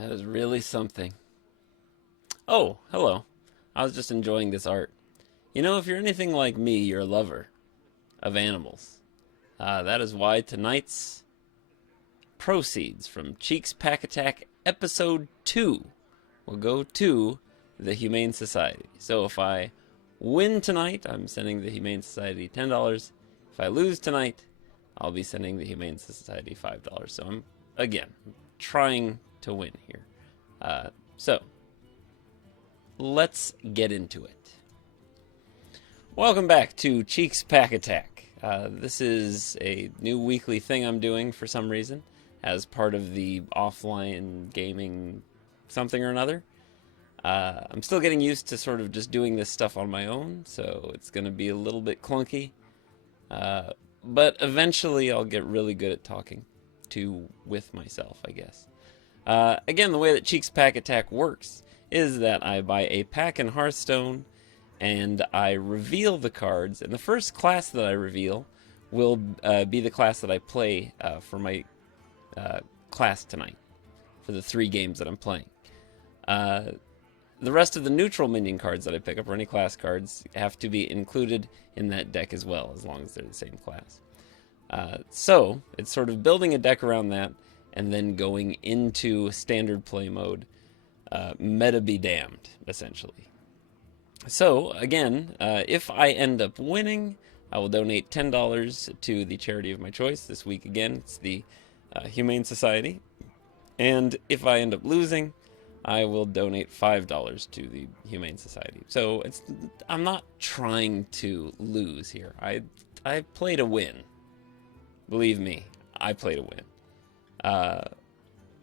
That is really something. Oh, hello. I was just enjoying this art. You know, if you're anything like me, you're a lover of animals. That is why tonight's proceeds from Cheeks Pack Attack EP002 will go to the Humane Society. So if I win tonight, I'm sending the Humane Society $10. If I lose tonight, I'll be sending the Humane Society $5. So I'm, again, trying to win here. So, let's get into it. Welcome back to Cheeks Pack Attack. This is a new weekly thing I'm doing for some reason as part of the offline gaming something or another. I'm still getting used to sort of just doing this stuff on my own, so it's going to be a little bit clunky. But eventually I'll get really good at talking with myself, I guess. Again, the way that Cheeks Pack Attack works is that I buy a pack in Hearthstone and I reveal the cards, and the first class that I reveal will be the class that I play for my class tonight, for the 3 games that I'm playing. The rest of the neutral minion cards that I pick up, or any class cards, have to be included in that deck as well, as long as they're the same class. So, it's sort of building a deck around that, and then going into standard play mode, meta be damned, essentially. So, again, if I end up winning, I will donate $10 to the charity of my choice. This week, again, it's the Humane Society. And if I end up losing, I will donate $5 to the Humane Society. So, I'm not trying to lose here. I play to win. Believe me, I play to win.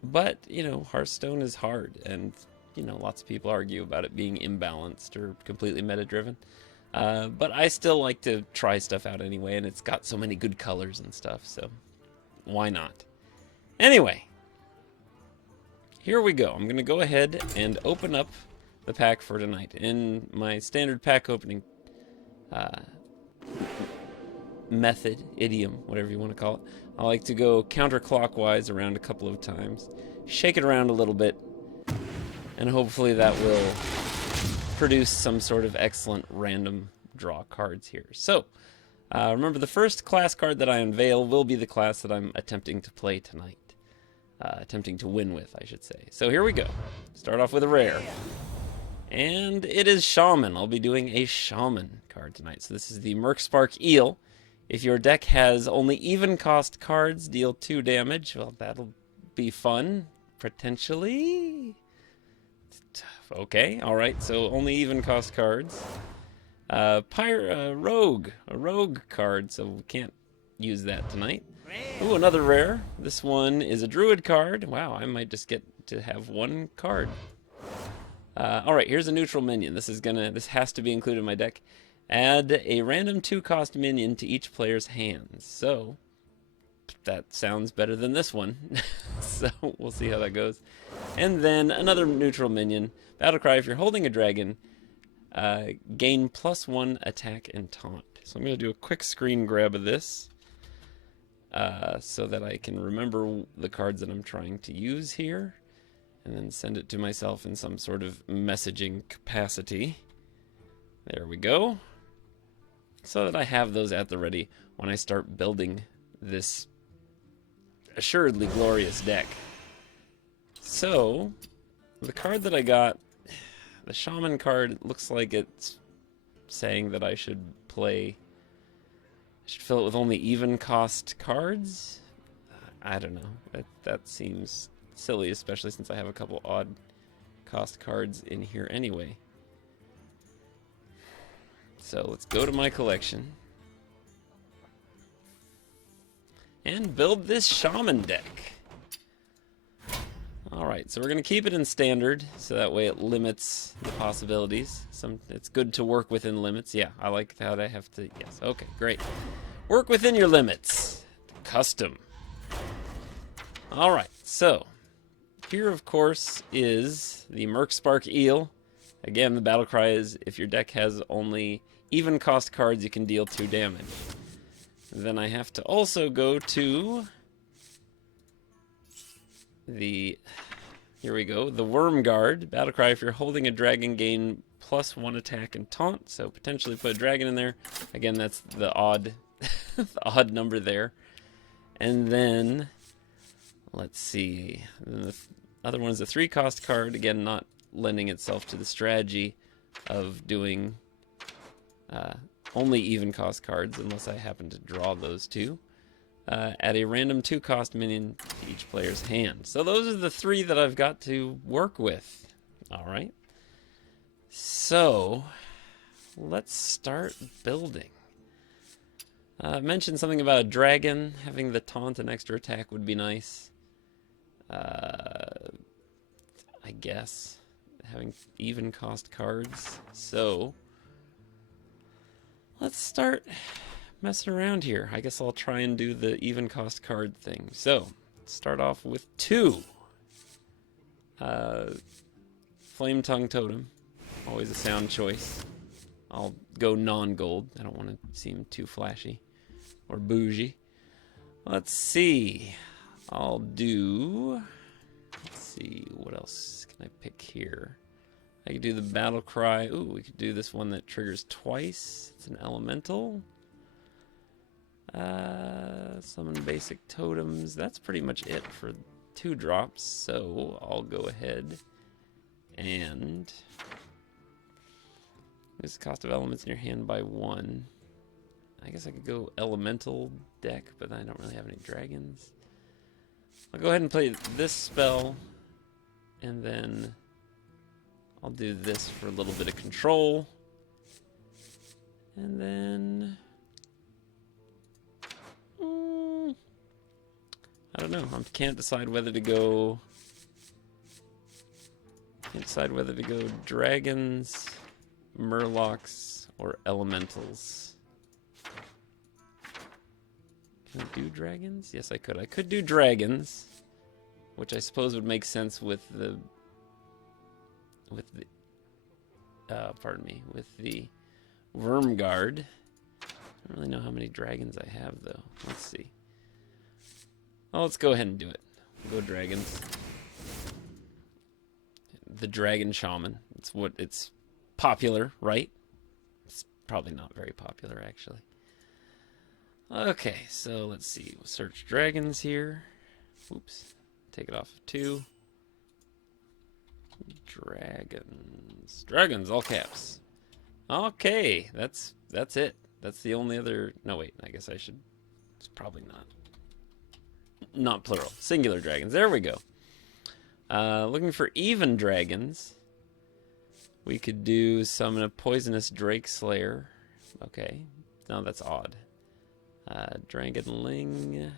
But, you know, Hearthstone is hard, and, you know, lots of people argue about it being imbalanced or completely meta-driven. But I still like to try stuff out anyway, and it's got so many good colors and stuff, so why not? Anyway, here we go. I'm going to go ahead and open up the pack for tonight. In my standard pack opening method, idiom, whatever you want to call it, I like to go counterclockwise around a couple of times, shake it around a little bit, and hopefully that will produce some sort of excellent random draw cards here. So, remember, the first class card that I unveil will be the class that I'm attempting to play tonight. Attempting to win with, I should say. So here we go. Start off with a rare. And it is Shaman. I'll be doing a Shaman card tonight. So this is the Merkspark Eel. If your deck has only even cost cards, deal 2 damage. Well, that'll be fun, potentially. Okay, alright, so only even cost cards. A rogue card, so we can't use that tonight. Ooh, another rare. This one is a druid card. Wow, I might just get to have 1 card. Alright, here's a neutral minion. This has to be included in my deck. Add a random 2-cost minion to each player's hands. So, that sounds better than this one. So, we'll see how that goes. And then, another neutral minion. Battlecry, if you're holding a dragon, gain +1 attack and taunt. So I'm going to do a quick screen grab of this, so that I can remember the cards that I'm trying to use here, and then send it to myself in some sort of messaging capacity. There we go. So that I have those at the ready when I start building this assuredly glorious deck. So, the card that I got, the Shaman card, looks like it's saying that I should fill it with only even cost cards? I don't know. That seems silly, especially since I have a couple odd cost cards in here anyway. So let's go to my collection and build this Shaman deck. Alright, so we're going to keep it in standard, so that way it limits the possibilities. It's good to work within limits. Yeah, I like how I have to... Yes, okay, great. Work within your limits. Custom. Alright, so here, of course, is the Merkspark Eel. Again, the battle cry is, if your deck has only even cost cards, you can deal 2 damage. Then I have to also go to the Here we go. The Worm Guard. Battle cry, if you're holding a dragon, gain +1 attack and taunt. So potentially put a dragon in there. Again, that's the odd, the odd number there. And then, let's see. The other one is a 3-cost card. Again, not lending itself to the strategy of doing only even cost cards, unless I happen to draw those two. Add a random 2-cost minion to each player's hand. So those are the 3 that I've got to work with. Alright. So, let's start building. I mentioned something about a dragon. Having the taunt and extra attack would be nice. I guess. Having even cost cards. So, let's start messing around here. I guess I'll try and do the even cost card thing. So, let's start off with 2. Flame Tongue Totem. Always a sound choice. I'll go non-gold. I don't want to seem too flashy or bougie. Let's see. I'll do... Let's see, what else can I pick here? I could do the Battle Cry. Ooh, we could do this one that triggers twice. It's an elemental. Summon basic totems. That's pretty much it for 2 drops. So I'll go ahead and reduce the cost of elements in your hand by 1. I guess I could go elemental deck, but I don't really have any dragons. I'll go ahead and play this spell, and then I'll do this for a little bit of control. And then... I don't know. I can't decide whether to go... dragons, murlocs, or elementals. Can I do dragons? Yes, I could. I could do dragons, which I suppose would make sense with the Worm Guard. I don't really know how many dragons I have, though. Let's see. Oh, let's go ahead and do it. We'll go dragons. The Dragon Shaman. It's popular, right? It's probably not very popular, actually. Okay, so let's see. We'll search dragons here. Oops. Take it off of 2. Dragons. Dragons, all caps. Okay, that's it. That's the only other... No, wait, I guess I should... It's probably not. Not plural. Singular dragons. There we go. Looking for even dragons. We could do summon a poisonous Drake Slayer. Okay. No, that's odd. Dragonling.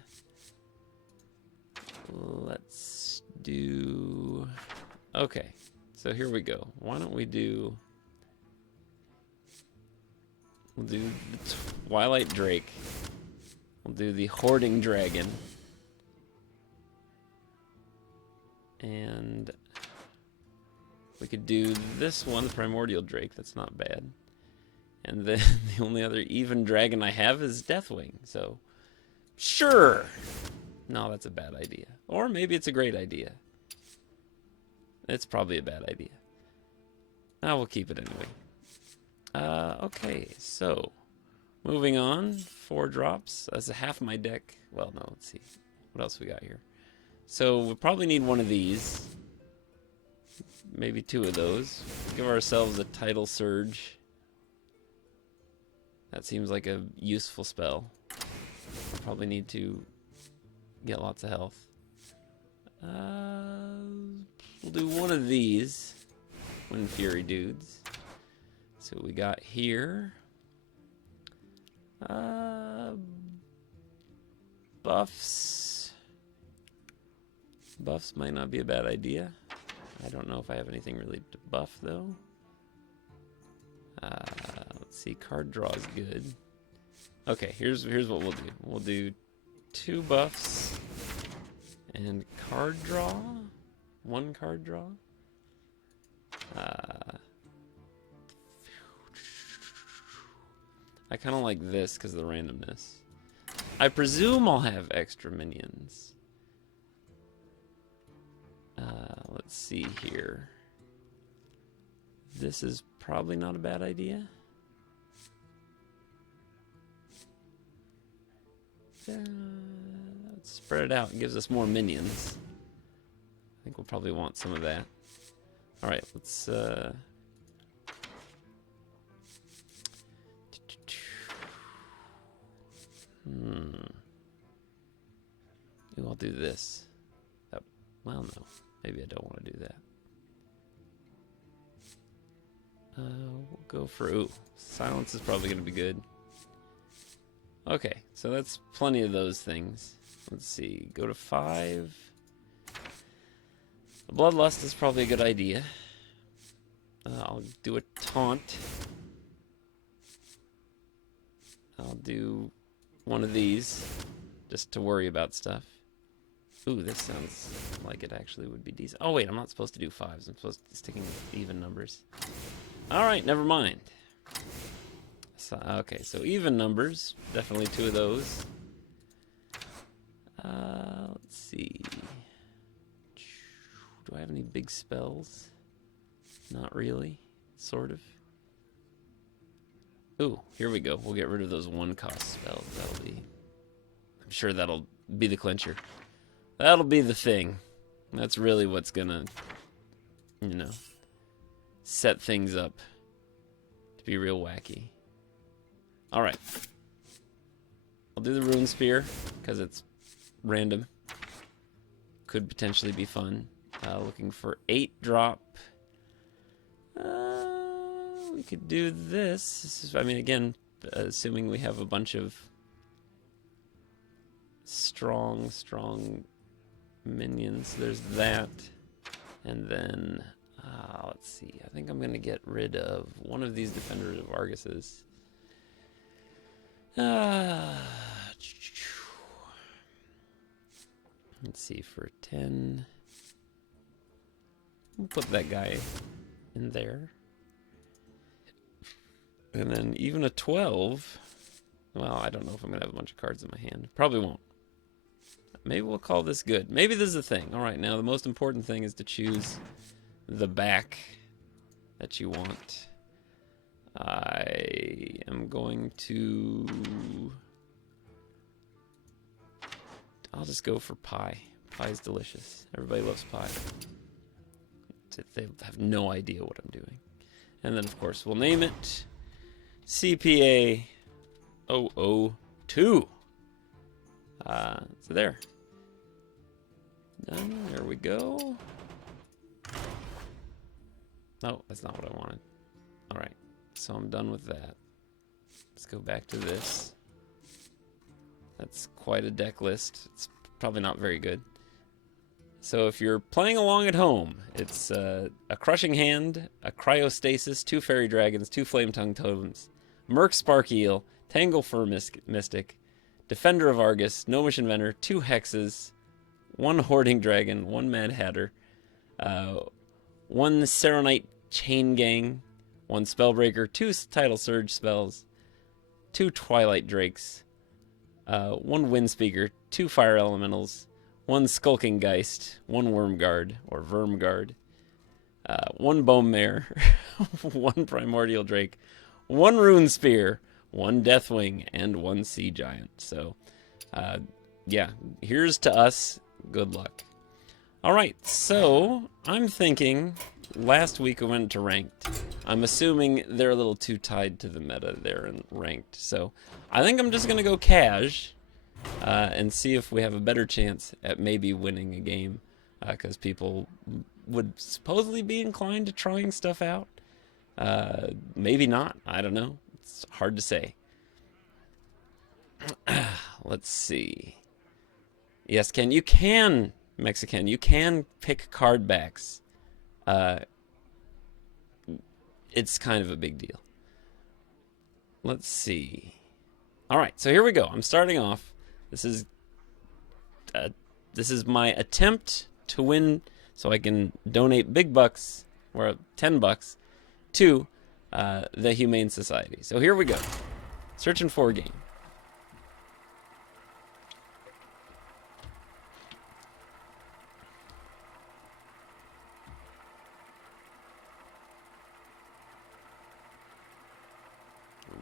Let's do... Okay. So here we go. Why don't we do... We'll do the Twilight Drake. We'll do the Hoarding Dragon. And we could do this one, the Primordial Drake. That's not bad. And then the only other even dragon I have is Deathwing. So, sure. No, that's a bad idea. Or maybe it's a great idea. It's probably a bad idea. Now we'll keep it anyway. Okay, so moving on. 4 drops. That's half my deck. Well, no, let's see. What else we got here? So we'll probably need one of these. Maybe 2 of those. Give ourselves a Tidal Surge. That seems like a useful spell. Probably need to get lots of health. We'll do one of these. Wind Fury dudes. So what we got here. Buffs. Buffs might not be a bad idea. I don't know if I have anything really to buff, though. Let's see, card draw is good. Okay, here's what we'll do. We'll do 2 buffs and card draw. 1 card draw. I kind of like this because of the randomness. I presume I'll have extra minions. Let's let's see here. This is probably not a bad idea. Let's spread it out. It gives us more minions. I think we'll probably want some of that. Alright, let's Ooh, I'll do this. Well, no. Maybe I don't want to do that. We'll go for... Ooh, silence is probably going to be good. Okay, so that's plenty of those things. Let's see. Go to 5. A Bloodlust is probably a good idea. I'll do a Taunt. I'll do one of these, just to worry about stuff. Ooh, this sounds like it actually would be decent. Oh wait, I'm not supposed to do 5s. I'm supposed to be sticking with even numbers. Alright, never mind. So, okay, so even numbers. Definitely 2 of those. Let's see. Do I have any big spells? Not really. Sort of. Ooh, here we go. We'll get rid of those 1-cost spells. That'll be... I'm sure that'll be the clincher. That'll be the thing. That's really what's gonna, you know, set things up to be real wacky. Alright. I'll do the Rune Spear, because it's random. Could potentially be fun. Looking for 8-drop. We could do this. This is, I mean, again, assuming we have a bunch of strong minions. There's that. And then, let's see. I think I'm going to get rid of one of these Defenders of Arguses. Let's see, for 10. We'll put that guy in there. And then even a 12. Well, I don't know if I'm going to have a bunch of cards in my hand. Probably won't. Maybe we'll call this good. Maybe this is a thing. All right, now the most important thing is to choose the back that you want. I am going to... I'll just go for pie. Pie's delicious. Everybody loves pie. They have no idea what I'm doing. And then, of course, we'll name it Cchheeekkss. So there. Done. There we go. No, that's not what I wanted. Alright, so I'm done with that. Let's go back to this. That's quite a deck list. It's probably not very good. So if you're playing along at home, it's a Crushing Hand, a Cryostasis, 2 Fairy Dragons, 2 Flame Tongue Totems, Merc Spark Eel, Tangle Fur Mystic, Defender of Argus, Gnomish Inventor, 2 Hexes, 1 Hoarding Dragon, 1 Mad Hatter, 1 Serenite Chain Gang, 1 Spellbreaker, 2 Tidal Surge spells, 2 Twilight Drakes, 1 Windspeaker, 2 Fire Elementals, 1 Skulking Geist, 1 Wormguard, or Vermguard, 1 Bone Mare, 1 Primordial Drake, 1 Rune Spear, 1 Deathwing, and 1 Sea Giant. So, yeah, here's to us. Good luck. Alright, so I'm thinking last week I went to ranked. I'm assuming they're a little too tied to the meta there in ranked. So I think I'm just going to go cash and see if we have a better chance at maybe winning a game. Because people would supposedly be inclined to trying stuff out. Maybe not. I don't know. It's hard to say. Let's see. Yes, Ken, you can, Mexican, you can pick card backs. It's kind of a big deal. Let's see. All right, so here we go. I'm starting off. This is my attempt to win, so I can donate big bucks, or $10, to the Humane Society. So here we go. Searching for a game.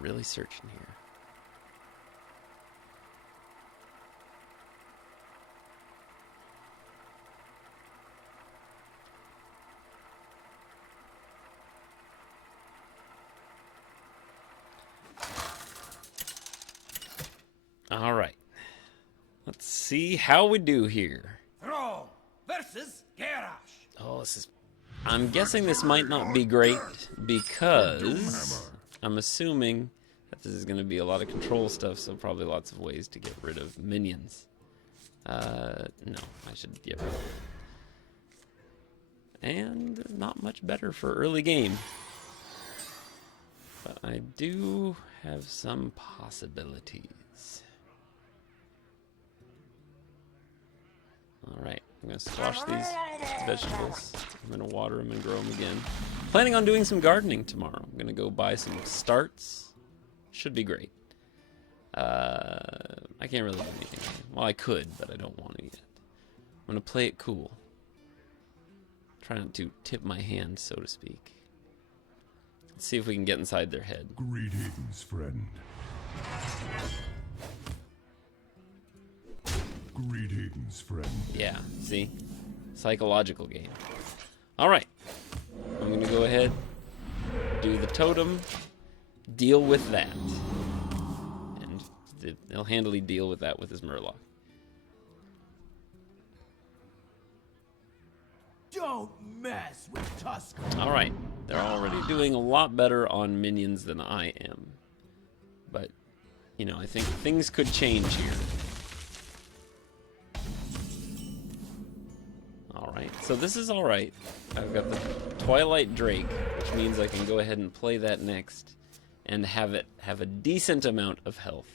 really searching here. All right. Let's see how we do here. Throw versus garage. Oh, this is... I'm guessing this might not be great because I'm assuming that this is going to be a lot of control stuff, so probably lots of ways to get rid of minions. No, I should get rid of it. And not much better for early game. But I do have some possibilities. Alright, I'm going to squash these vegetables. I'm going to water them and grow them again. Planning on doing some gardening tomorrow. I'm going to go buy some starts. Should be great. I can't really do anything. Well, I could, but I don't want to yet. I'm going to play it cool. Try not to tip my hand, so to speak. Let's see if we can get inside their head. Greetings, friend. Greetings, friend. Yeah, see? Psychological game. Alright. I'm going to go ahead, do the totem, deal with that. And they'll handily deal with that with his Murloc. Don't mess with Tusk. Alright. They're already doing a lot better on minions than I am. But, you know, I think things could change here. Alright, so this is alright. I've got the Twilight Drake, which means I can go ahead and play that next and have it have a decent amount of health.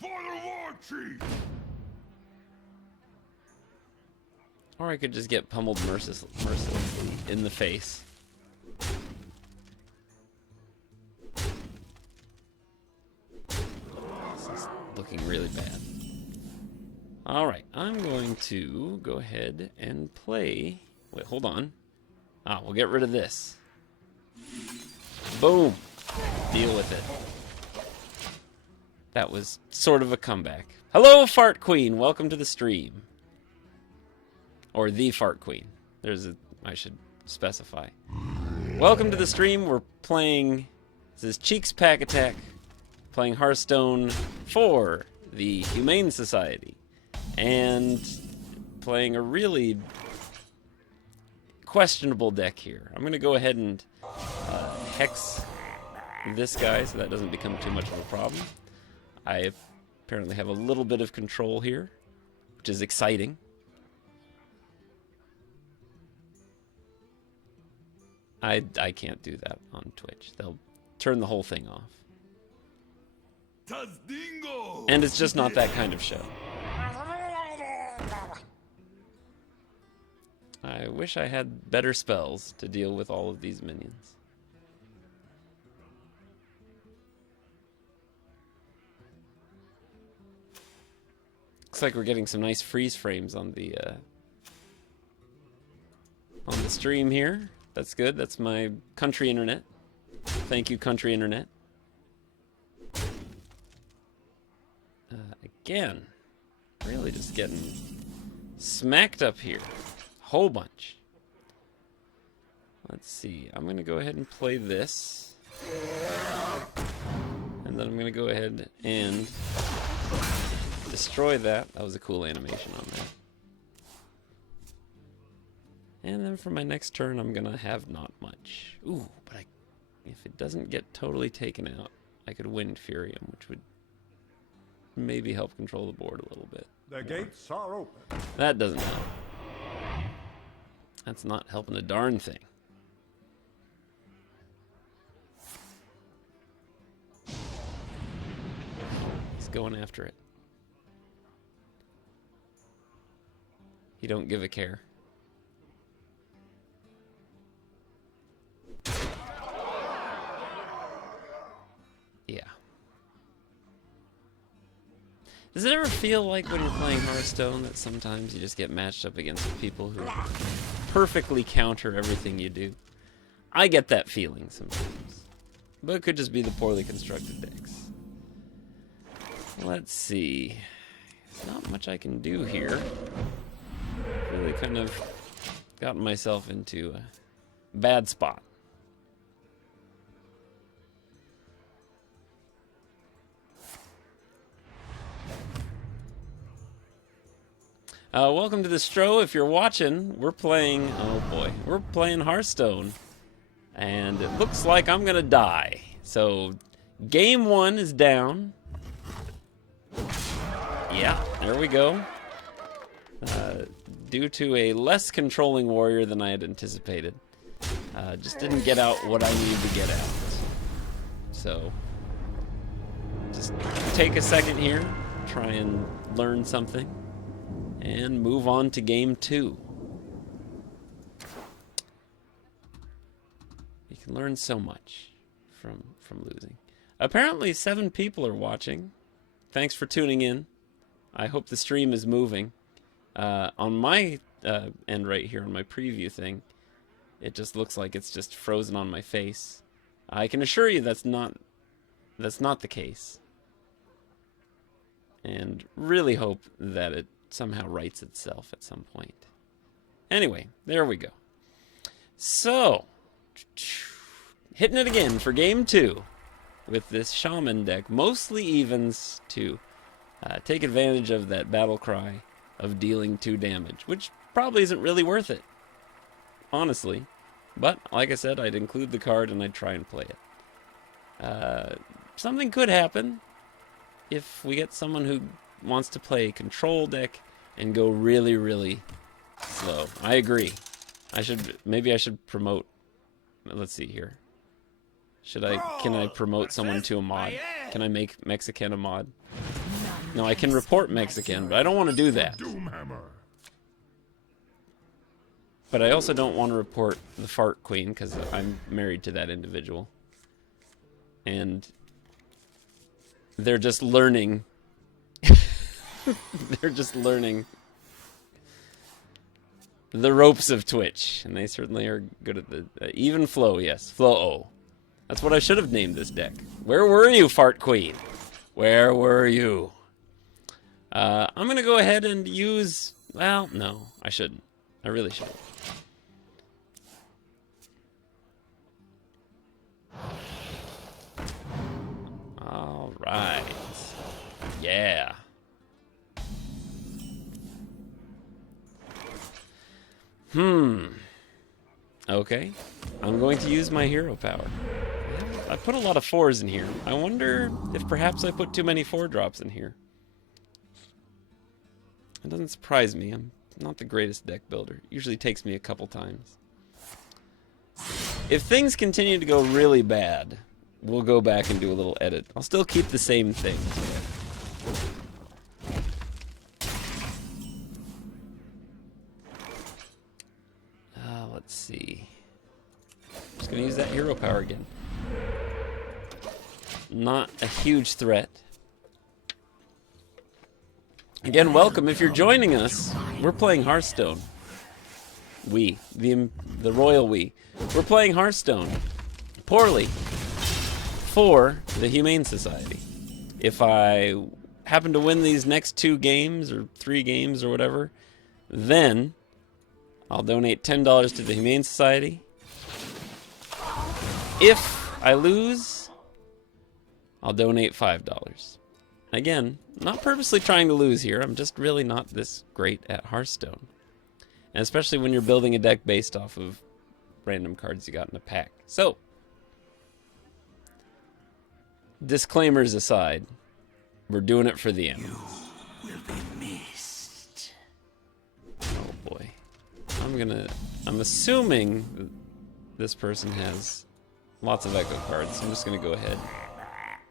For the War Chief! Or I could just get pummeled mercilessly in the face. This is looking really bad. Alright, I'm going to go ahead and play... Wait, hold on. We'll get rid of this. Boom! Deal with it. That was sort of a comeback. Hello, Fart Queen! Welcome to the stream. Or the Fart Queen. I should specify. Welcome to the stream. We're playing... This is Cheeks Pack Attack. Playing Hearthstone for the Humane Society. And playing a really questionable deck here. I'm going to go ahead and hex this guy so that doesn't become too much of a problem. I apparently have a little bit of control here, which is exciting. I can't do that on Twitch. They'll turn the whole thing off. And it's just not that kind of show. I wish I had better spells to deal with all of these minions. Looks like we're getting some nice freeze frames on the stream here. That's good. That's my country internet. Thank you, country internet. Again, really just getting smacked up here. Whole bunch. Let's see. I'm going to go ahead and play this. And then I'm going to go ahead and destroy that. That was a cool animation on that. And then for my next turn, I'm going to have not much. Ooh, but if it doesn't get totally taken out, I could Wind Fury him, which would maybe help control the board a little bit. The gates are open. That doesn't help. That's not helping a darn thing. He's going after it. He don't give a care. Yeah. Does it ever feel like when you're playing Hearthstone that sometimes you just get matched up against people who perfectly counter everything you do. I get that feeling sometimes. But it could just be the poorly constructed decks. Let's see. There's not much I can do here. Really kind of gotten myself into a bad spot. Welcome to the Stro. If you're watching, we're playing, oh boy, we're playing Hearthstone. And it looks like I'm gonna die. So, game 1 is down. Yeah, there we go. Due to a less controlling warrior than I had anticipated. Just didn't get out what I needed to get out. So, just take a second here, try and learn something, and move on to game 2. You can learn so much from losing. Apparently 7 people are watching. Thanks for tuning in. I hope the stream is moving. On my end right here on my preview thing, it just looks like it's just frozen on my face. I can assure you that's not the case. And really hope that it somehow rights itself at some point. Anyway, there we go. So, hitting it again for game 2 with this shaman deck, mostly evens to take advantage of that battle cry of dealing 2 damage, which probably isn't really worth it, honestly. But, like I said, I'd include the card and I'd try and play it. Something could happen if we get someone who wants to play a control deck and go really, really slow. I agree. Maybe I should promote, let's see here. Can I promote someone to a mod? Can I make Mexican a mod? No, I can report Mexican, but I don't want to do that. But I also don't want to report the Fart Queen, because I'm married to that individual. And they're just learning. They're just learning the ropes of Twitch. And they certainly are good at the even flow, yes. Flow-o. That's what I should have named this deck. Where were you, Fart Queen? Where were you? I'm going to go ahead and use... Well, no, I shouldn't. I really shouldn't. All right. Yeah. Okay. I'm going to use my hero power. I put a lot of 4s in here. I wonder if perhaps I put too many 4-drops in here. It doesn't surprise me. I'm not the greatest deck builder. It usually takes me a couple times. If things continue to go really bad, we'll go back and do a little edit. I'll still keep the same thing. Let's see. I'm just going to use that hero power again. Not a huge threat. Again, welcome. If you're joining us, we're playing Hearthstone. The royal we. We're playing Hearthstone. Poorly. For the Humane Society. If I happen to win these next 2 games, or 3 games, or whatever, then I'll donate $10 to the Humane Society. If I lose, I'll donate $5. Again, not purposely trying to lose here. I'm just really not this great at Hearthstone. And especially when you're building a deck based off of random cards you got in a pack. So, disclaimers aside, we're doing it for the end. You will be missed. Oh boy. I'm assuming this person has lots of echo cards. So I'm just gonna go ahead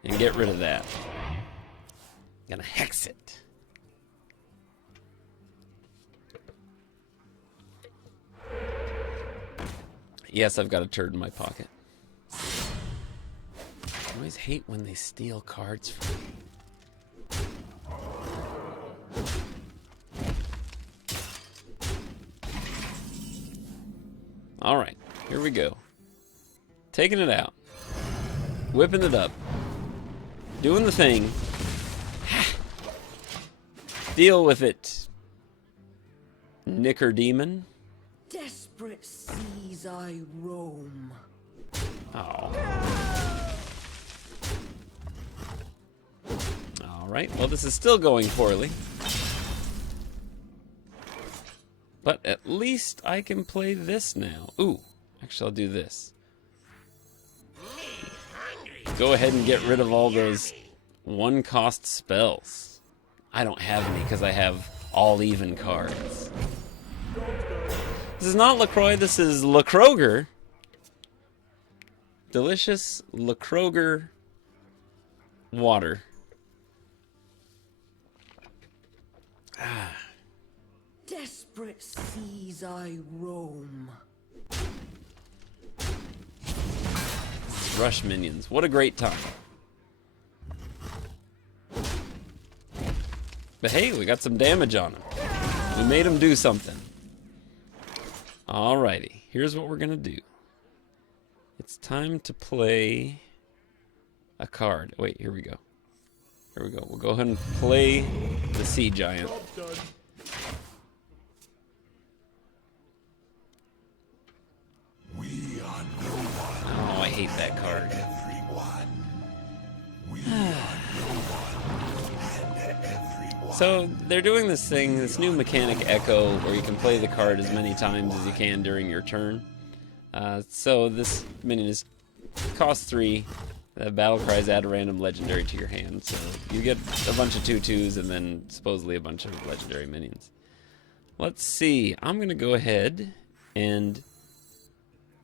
and get rid of that. Gonna hex it. Yes, I've got a turd in my pocket. I always hate when they steal cards from me. Alright, here we go. Taking it out. Whipping it up. Doing the thing. Deal with it, Knicker Demon. Desperate seas I roam. Oh. Alright, well this is still going poorly. But at least I can play this now. Ooh, actually I'll do this. Go ahead and get rid of all those one-cost spells. I don't have any because I have all even cards. This is not LaCroix, this is LaCroger. Delicious LaCroger water. Desperate seas I roam. Rush minions. What a great time. But hey, we got some damage on him. We made him do something. Alrighty, here's what we're gonna do. It's time to play a card. Wait, here we go. Here we go. We'll go ahead and play the Sea Giant. Oh, I hate that card. So they're doing this thing, this new mechanic Echo, where you can play the card as many times as you can during your turn. So this minion is cost 3. The battle cries add a random legendary to your hand. So you get a bunch of 2/2s and then supposedly a bunch of legendary minions. Let's see. I'm going to go ahead and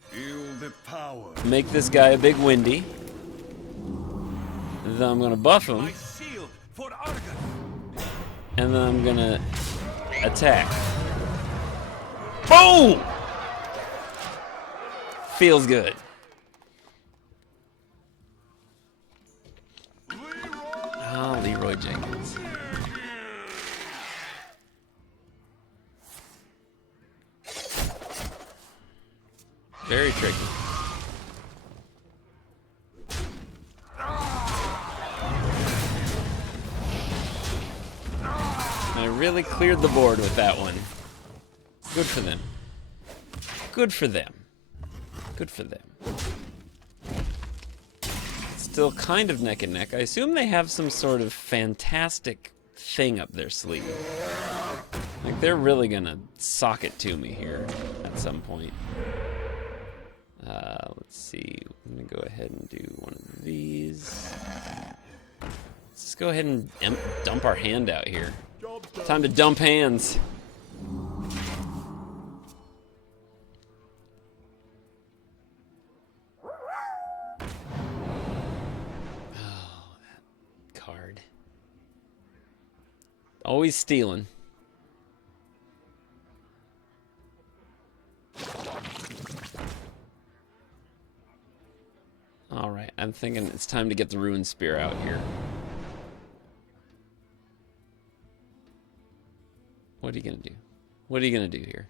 Feel the power. make this guy a big windy. Then I'm going to buff him. Shield for Argus. And then I'm gonna attack. Boom! Feels good. Oh, Leroy Jenkins. Very tricky. I really cleared the board with that one. Good for them. Good for them. Good for them. Still kind of neck and neck. I assume they have some sort of fantastic thing up their sleeve. Like they're really gonna sock it to me here at some point. Let's see. I'm gonna go ahead and do one of these. Let's just go ahead and dump our hand out here. Time to dump hands. Oh, that card. Always stealing. Alright, I'm thinking it's time to get the Ruin Spear out here. What are you gonna do? What are you gonna do here?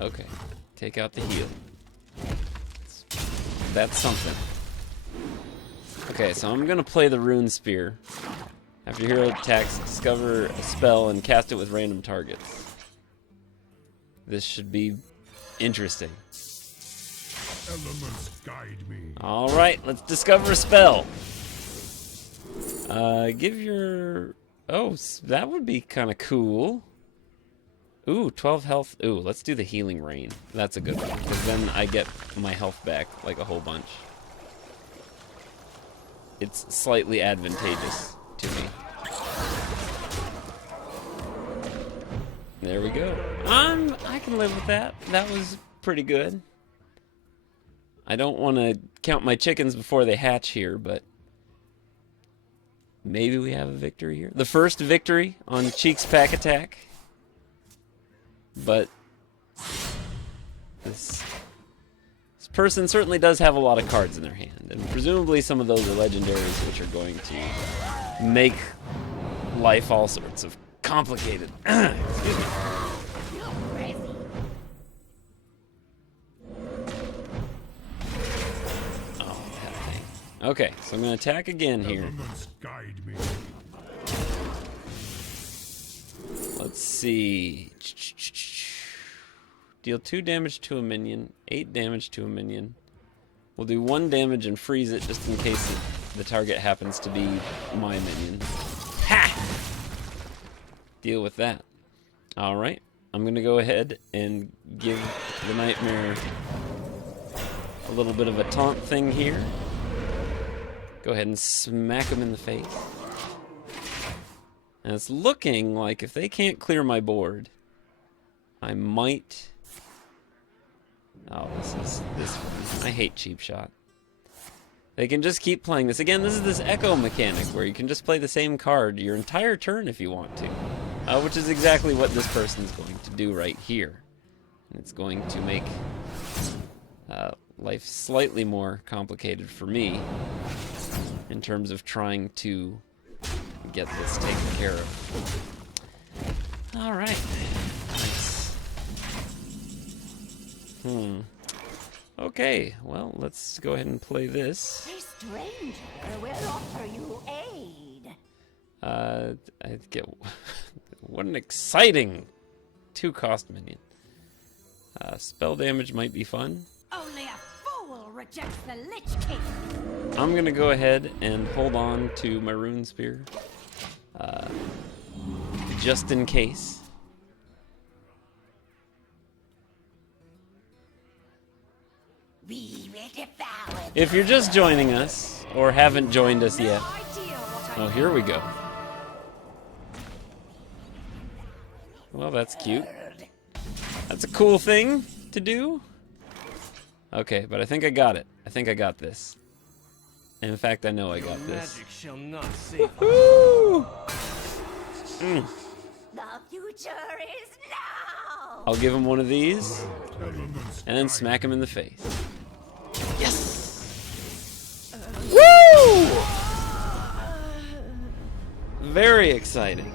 Okay, take out the heal. That's something. Okay, so I'm gonna play the Rune Spear. After hero attacks, discover a spell and cast it with random targets. This should be interesting. Elements guide me. Alright, let's discover a spell. Give your... Oh, that would be kind of cool. Ooh, 12 health. Ooh, let's do the Healing Rain. That's a good one, because then I get my health back, like a whole bunch. It's slightly advantageous to me. There we go. I can live with that. That was pretty good. I don't want to count my chickens before they hatch here, but maybe we have a victory here. The first victory on Cheeks Pack Attack. But this person certainly does have a lot of cards in their hand, and presumably some of those are legendaries, which are going to make life all sorts of complicated. Excuse me. Okay, so I'm going to attack again here. Elements guide me. Let's see. Deal 2 damage to a minion, 8 damage to a minion. We'll do 1 damage and freeze it just in case the target happens to be my minion. Ha! Deal with that. Alright, I'm going to go ahead and give the Nightmare a little bit of a taunt thing here. Go ahead and smack him in the face. And it's looking like if they can't clear my board, I might... Oh, this one. I hate cheap shot. They can just keep playing this. Again, this is this echo mechanic where you can just play the same card your entire turn if you want to. Which is exactly what this person's going to do right here. And it's going to make life slightly more complicated for me in terms of trying to get this taken care of. All right. Nice. Okay, well, let's go ahead and play this. A stranger will offer you aid. I'd get... What an exciting 2-cost minion. Spell damage might be fun. Only a fool rejects the Lich King. I'm gonna go ahead and hold on to my Rune Spear. Just in case. We will devour. If you're just joining us, or haven't joined us yet, Idea what I oh, here we go. Well, that's cute. That's a cool thing to do. Okay, but I think I got it. I think I got this. In fact, I know I got this. Magic shall not save. Woo! The future is now. I'll give him one of these, Elements and then guide smack him in the face. Yes! Woo! Very exciting.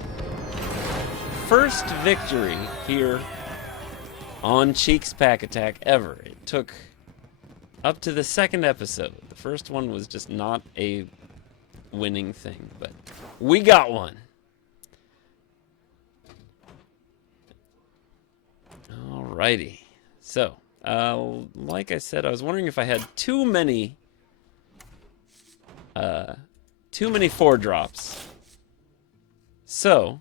First victory here on Cheeks Pack Attack ever. It took up to the 2nd episode. The first one was just not a winning thing, but we got one. Alrighty. So, like I said, I was wondering if I had too many 4-drops. So,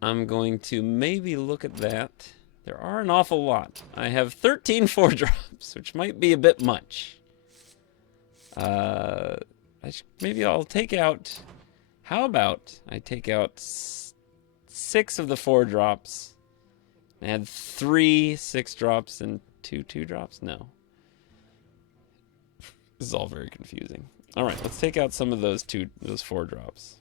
I'm going to maybe look at that. There are an awful lot. I have 13 4-drops, which might be a bit much. Maybe I'll take out... How about I take out 6 of the 4-drops. I had 3 6-drops and 2 2-drops? No. This is all very confusing. Alright, let's take out some of those 4-drops.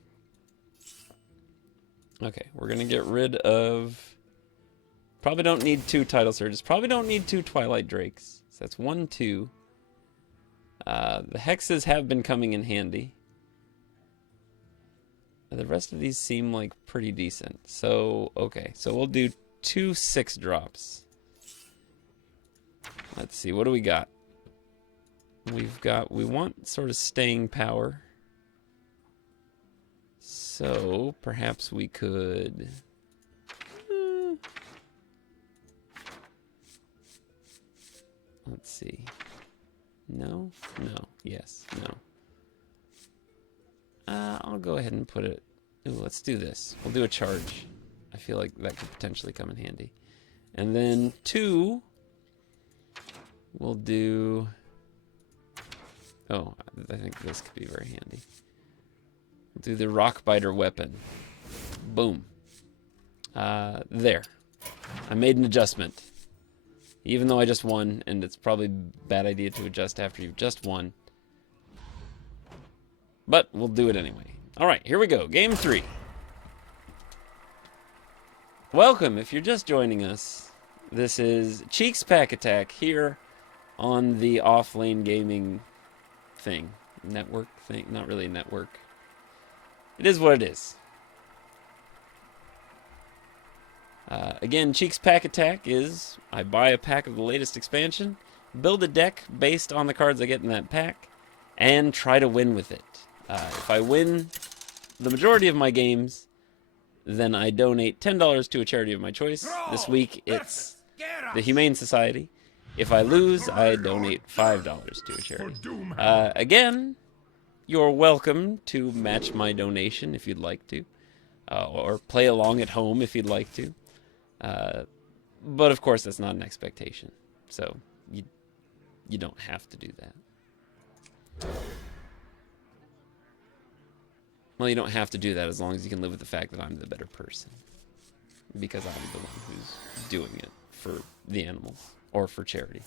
Okay, we're gonna get rid of... Probably don't need 2 Tidal Surges. Probably don't need 2 Twilight Drakes. So that's 1, 2. The hexes have been coming in handy. The rest of these seem like pretty decent. So, okay. So we'll do 2 6-drops. Let's see, what do we got? We want sort of staying power. So, perhaps we could... Let's see. No? No. Yes. No. I'll go ahead and put it... Ooh, let's do this. We'll do a charge. I feel like that could potentially come in handy. And then 2... We'll do... Oh, I think this could be very handy. We'll do the Rockbiter weapon. Boom. There. I made an adjustment. Even though I just won, and it's probably a bad idea to adjust after you've just won. But we'll do it anyway. Alright, here we go. Game 3. Welcome, if you're just joining us. This is Cheeks Pack Attack here on the Offlane Gaming thing. Network thing. Not really a network. It is what it is. Again, Cheeks Pack Attack is I buy a pack of the latest expansion, build a deck based on the cards I get in that pack, and try to win with it. If I win the majority of my games, then I donate $10 to a charity of my choice. This week, it's the Humane Society. If I lose, I donate $5 to a charity. Again, you're welcome to match my donation if you'd like to, or play along at home if you'd like to. But of course, that's not an expectation, so you don't have to do that. Well, you don't have to do that as long as you can live with the fact that I'm the better person, because I'm the one who's doing it for the animals or for charity.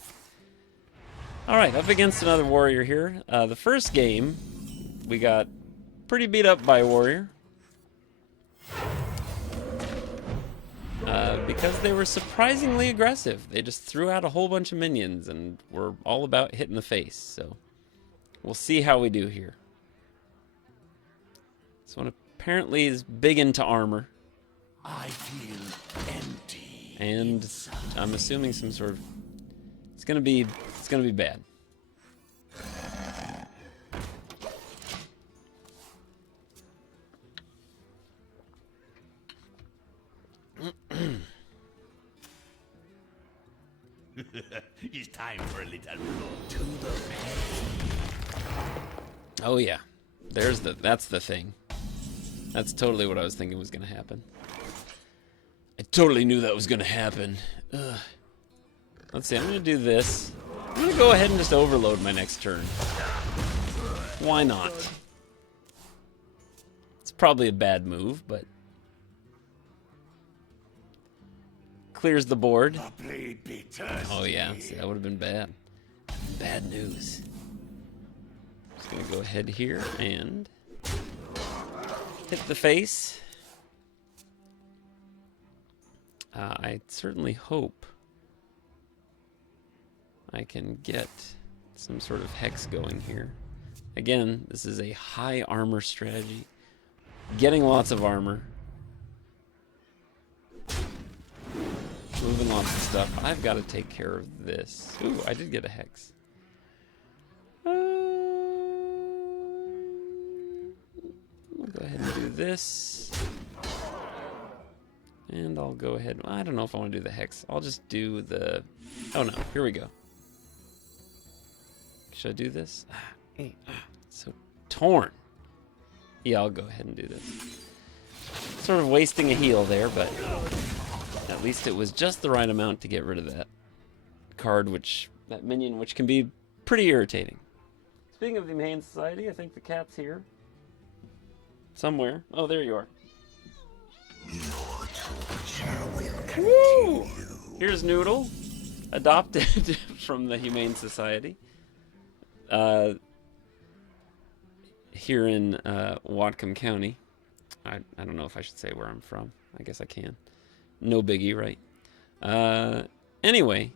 All right, up against another warrior here. The first game, we got pretty beat up by a warrior. Because they were surprisingly aggressive. They just threw out a whole bunch of minions and were all about hitting the face. So we'll see how we do here. This one apparently is big into armor. I feel empty. And I'm assuming some sort of... It's gonna be bad. It's time for a little blow to the face. Oh yeah, that's the thing. That's totally what I was thinking was gonna happen. I totally knew that was gonna happen. Ugh. Let's see, I'm gonna do this. I'm gonna go ahead and just overload my next turn. Why not? It's probably a bad move, but clears the board. Oh yeah, see, that would have been bad. Bad news. Just gonna go ahead here and hit the face. I certainly hope I can get some sort of hex going here. Again, this is a high armor strategy. Getting lots of armor. Moving lots of stuff. I've got to take care of this. Ooh, I did get a hex. I'll go ahead and do this. And I'll go ahead. I don't know if I want to do the hex. I'll just do the... Oh no, here we go. Should I do this? It's so torn. Yeah, I'll go ahead and do this. Sort of wasting a heal there, but at least it was just the right amount to get rid of that card, that minion, which can be pretty irritating. Speaking of the Humane Society, I think the cat's here. Somewhere. Oh, there you are. Woo! Here's Noodle, adopted from the Humane Society. Here in Whatcom County. I don't know if I should say where I'm from. I guess I can. No biggie, right? Anyway.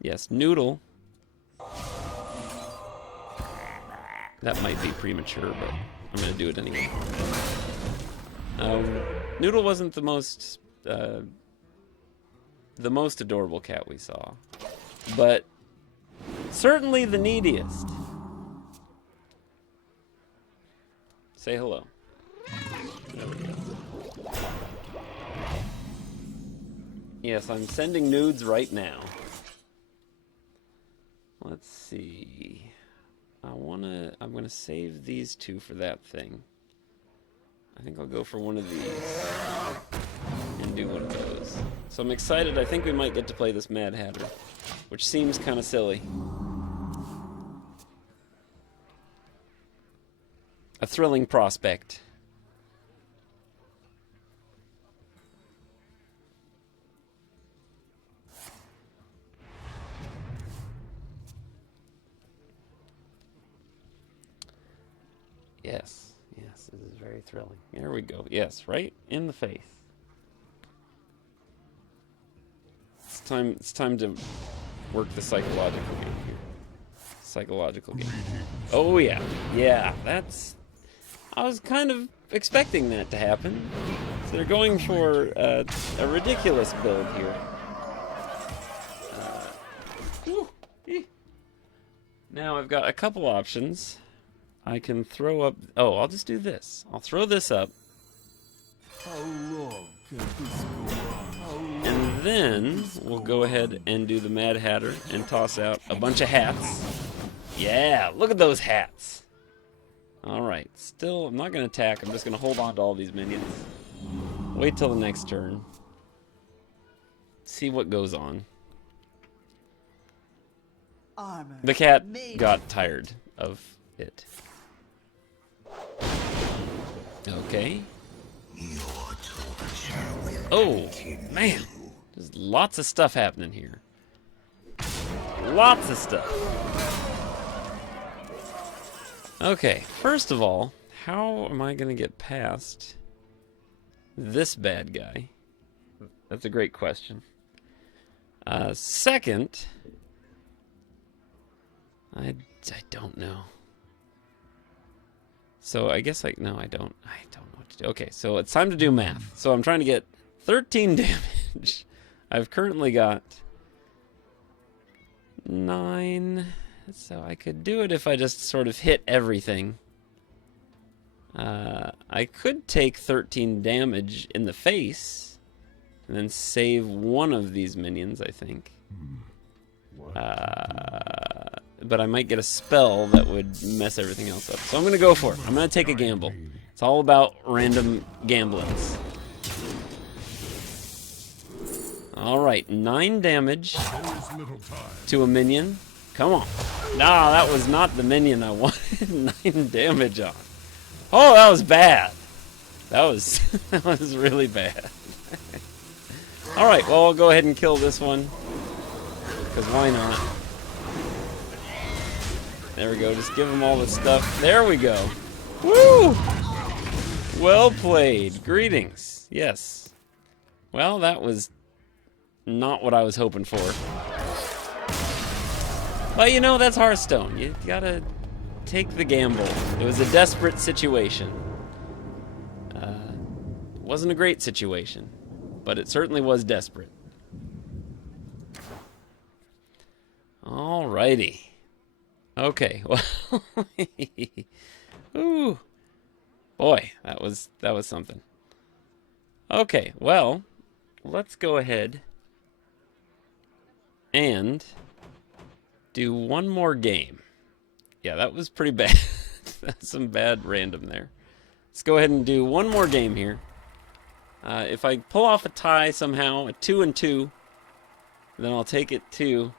Yes, Noodle. That might be premature, but I'm going to do it anyway. Noodle wasn't the most adorable cat we saw, but certainly the neediest. Say hello. There we go. Yes, I'm sending nudes right now. Let's see. I'm gonna save these two for that thing. I think I'll go for one of these and do one of those. So I'm excited. I think we might get to play this Mad Hatter, which seems kind of silly. A thrilling prospect. Yes, yes, this is very thrilling. There we go. Yes, right in the face. It's time to work the psychological game here. Psychological game. Oh yeah, yeah. I was kind of expecting that to happen. So they're going for a ridiculous build here. Now I've got a couple options. I can throw up... Oh, I'll just do this. I'll throw this up. And then we'll go ahead and do the Mad Hatter and toss out a bunch of hats. Yeah, look at those hats. Alright, still, I'm not going to attack. I'm just going to hold on to all these minions. Wait till the next turn. See what goes on. The cat got tired of it. Okay. Oh, man. There's lots of stuff happening here. Lots of stuff. Okay, first of all, how am I going to get past this bad guy? That's a great question. Second, I don't know. So I guess no, I don't know what to do. Okay, so it's time to do math. So I'm trying to get 13 damage. I've currently got 9. So I could do it if I just sort of hit everything. I could take 13 damage in the face and then save one of these minions, I think. But I might get a spell that would mess everything else up. So I'm going to go for it. I'm going to take a gamble. It's all about random gamblings. Alright, 9 damage to a minion. Come on. Nah, that was not the minion I wanted 9 damage on. Oh, that was bad. That was that was really bad. Alright, well, I'll go ahead and kill this one. Because why not? There we go, just give him all the stuff. There we go. Woo! Well played. Greetings. Yes. Well, that was not what I was hoping for. But you know, that's Hearthstone. You gotta take the gamble. It was a desperate situation. It wasn't a great situation, but it certainly was desperate. Alrighty. Okay, well, ooh, boy, that was something. Okay, well, let's go ahead and do one more game. Yeah, that was pretty bad. That's some bad random there. Let's go ahead and do one more game here. If I pull off a tie somehow, a 2-2, then I'll take it to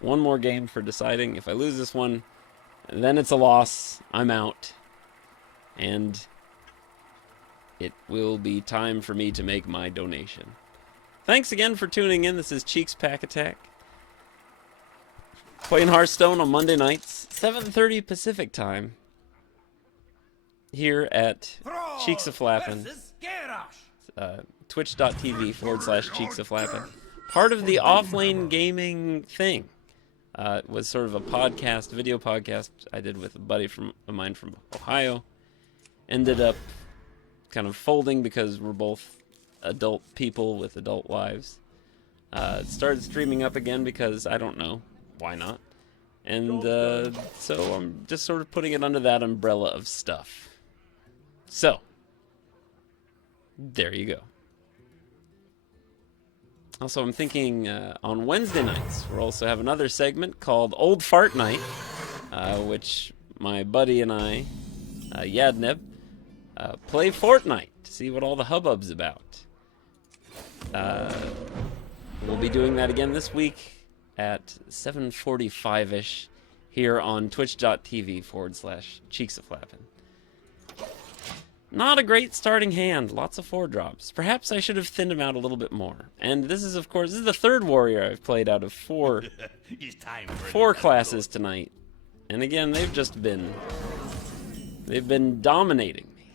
one more game for deciding. If I lose this one, then it's a loss. I'm out. And it will be time for me to make my donation. Thanks again for tuning in. This is Cheeks Pack Attack. Playing Hearthstone on Monday nights, 7:30 Pacific time. Here at Cheeks of Flappin'. Twitch.tv/Cheeks of Part of the Offlane Gaming thing. It was sort of a podcast, video podcast I did with a buddy of mine from Ohio. Ended up kind of folding because we're both adult people with adult lives. Started streaming up again because, I don't know, why not? And so I'm just sort of putting it under that umbrella of stuff. So, there you go. Also, I'm thinking on Wednesday nights, we'll also have another segment called Old Fart Night, which my buddy and I, Yadneb, play Fortnite to see what all the hubbub's about. We'll be doing that again this week at 7:45-ish here on twitch.tv/Cheeks of Flappin'. Not a great starting hand. Lots of 4-drops. Perhaps I should have thinned him out a little bit more. And this is, of course, this is the third warrior I've played out of four classes tonight. And again, they've been dominating me.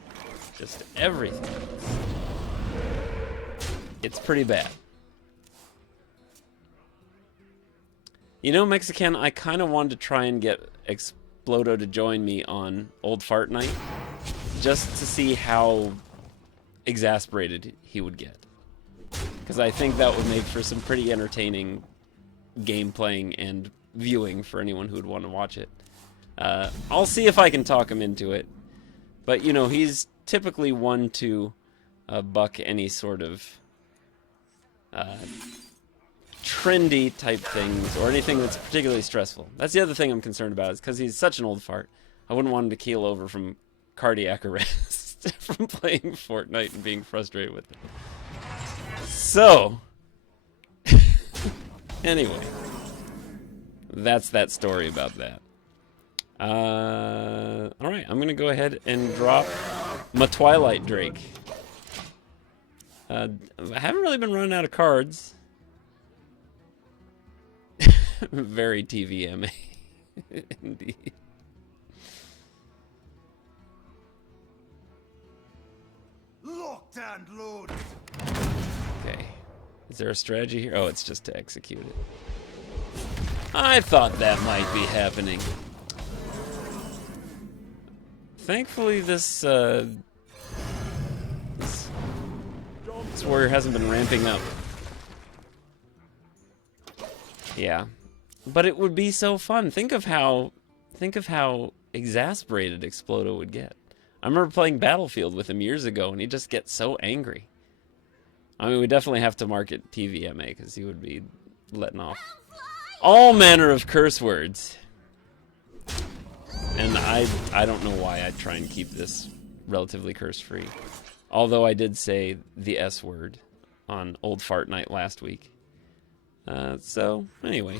Just everything. It's pretty bad. You know, Mexican, I kind of wanted to try and get Explodo to join me on Old Fart Night, just to see how exasperated he would get. Because I think that would make for some pretty entertaining game playing and viewing for anyone who would want to watch it. I'll see if I can talk him into it. But, you know, he's typically one to buck any sort of trendy type things or anything that's particularly stressful. That's the other thing I'm concerned about, is because he's such an old fart. I wouldn't want him to keel over from cardiac arrest from playing Fortnite and being frustrated with it. So, anyway, that's that story about that. Alright, I'm gonna go ahead and drop my Twilight Drake. I haven't really been running out of cards. Very TVMA. Indeed. Locked and loaded. Okay. Is there a strategy here? Oh, it's just to execute it. I thought that might be happening. Thankfully, this warrior hasn't been ramping up. Yeah. But it would be so fun. Think of how exasperated Explodo would get. I remember playing Battlefield with him years ago, and he'd just get so angry. I mean, we definitely have to market TVMA, because he would be letting off all manner of curse words. And I don't know why I'd try and keep this relatively curse-free. Although I did say the S word on Old Fart Night last week. So, anyway.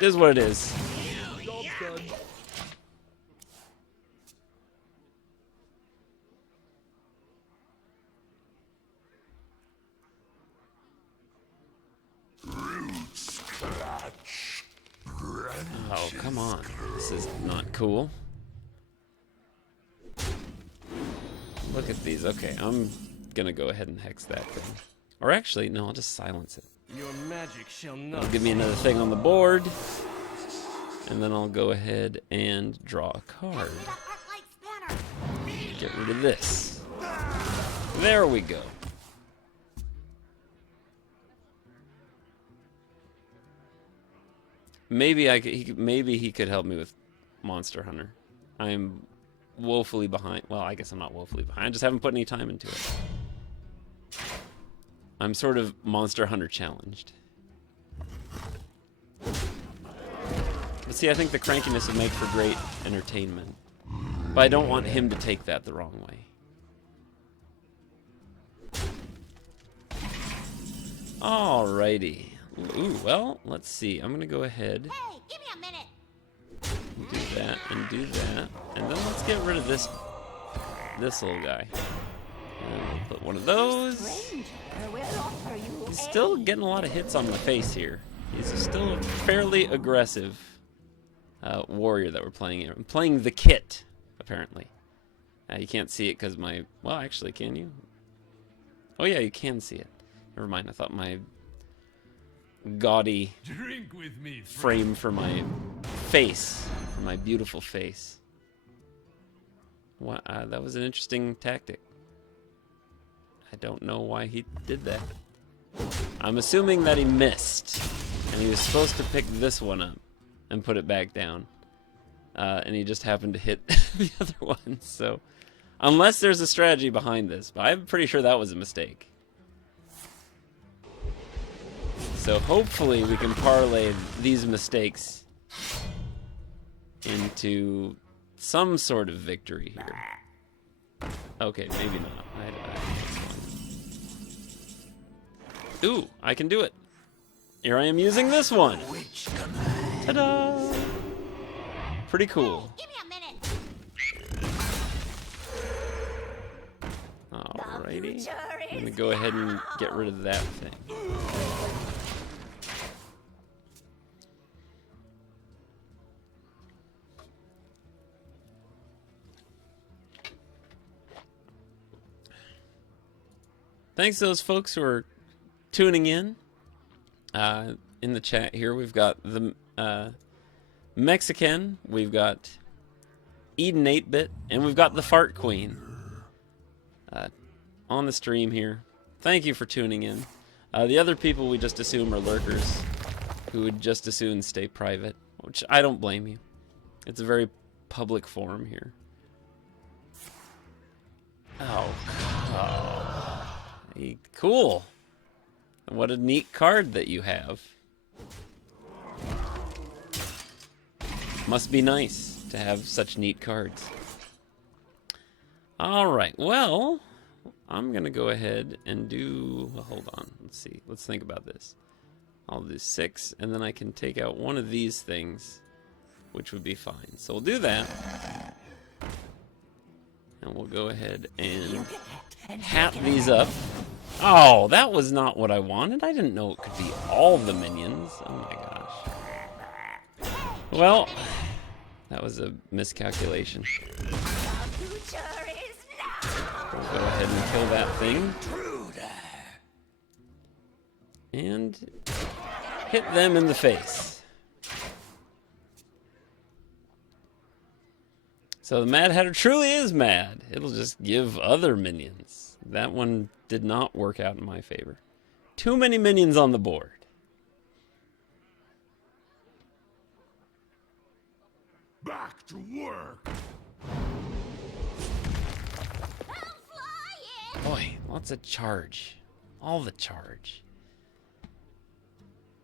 It is what it is. Oh, come on. This is not cool. Look at these. Okay, I'm gonna go ahead and hex that thing. Or actually, no, I'll just silence it. Your magic shall not. It'll give me another thing on the board. And then I'll go ahead and draw a card. Get rid of this. There we go. Maybe maybe he could help me with Monster Hunter. I'm woefully behind. Well, I guess I'm not woefully behind. I just haven't put any time into it. I'm sort of Monster Hunter challenged. But see, I think the crankiness would make for great entertainment. But I don't want him to take that the wrong way. Alrighty. Ooh, well, let's see. I'm gonna go ahead. Hey, give me a minute. Do that and do that. And then let's get rid of this little guy. And we'll put one of those. Stranger will offer you He's still getting a lot of hits on my face here. He's still a fairly aggressive warrior that we're playing here. I'm playing the kit, apparently. You can't see it because my... Well, actually, can you? Oh, yeah, you can see it. Never mind, I thought my gaudy Drink with me, frame for my face, for my beautiful face. What, that was an interesting tactic. I don't know why he did that. I'm assuming that he missed, and he was supposed to pick this one up and put it back down. And he just happened to hit the other one, so... Unless there's a strategy behind this, but I'm pretty sure that was a mistake. So hopefully we can parlay these mistakes into some sort of victory here. Okay, maybe not. Ooh, I can do it. Here I am using this one. Ta-da! Pretty cool. Give me a minute. Alrighty. I'm gonna go ahead and get rid of that thing. Thanks to those folks who are tuning in the chat here. We've got the Mexican, we've got Eden 8-Bit, and we've got the Fart Queen on the stream here. Thank you for tuning in. The other people we just assume are lurkers. who would just as soon stay private, which I don't blame you. It's a very public forum here. Oh, cool. What a neat card that you have. Must be nice to have such neat cards. Alright, well, I'm going to go ahead and do... Well, hold on. Let's see. Let's think about this. I'll do 6, and then I can take out one of these things, which would be fine. So we'll do that. And we'll go ahead and hat these up. Oh, that was not what I wanted. I didn't know it could be all the minions. Oh my gosh. Well, that was a miscalculation. We'll go ahead and kill that thing. And hit them in the face. So the Mad Hatter truly is mad. It'll just give other minions. That one did not work out in my favor. Too many minions on the board. Back to work. Boy, lots of charge. All the charge.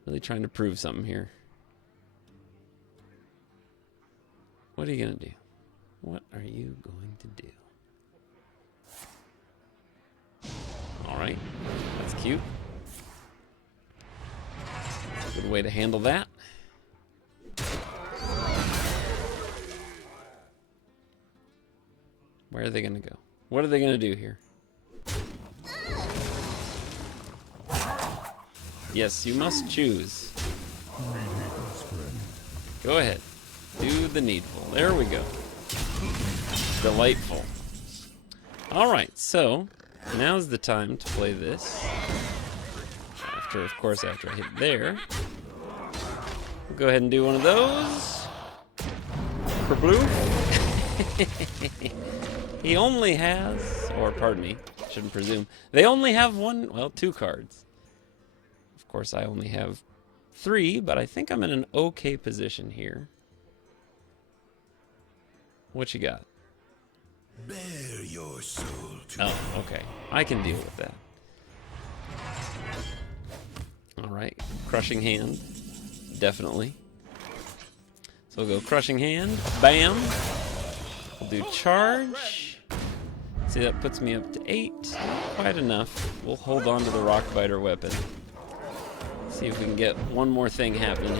Really trying to prove something here. What are you going to do? What are you going to do? Alright, that's cute. Good way to handle that. Where are they going to go? What are they going to do here? Yes, you must choose. Go ahead. Do the needful. There we go. Delightful. Alright, so now's the time to play this. After, of course, after I hit there. We'll go ahead and do one of those. For blue. He only has, or pardon me, shouldn't presume. They only have one, well, 2 cards. Of course, I only have 3, but I think I'm in an okay position here. What you got? Bare your soul to Oh, okay. I can deal with that. Alright, Crushing Hand. Definitely. So we'll go Crushing Hand. Bam. We'll do Charge. See, that puts me up to 8. Not quite enough. We'll hold on to the Rock Biter weapon. See if we can get one more thing happening.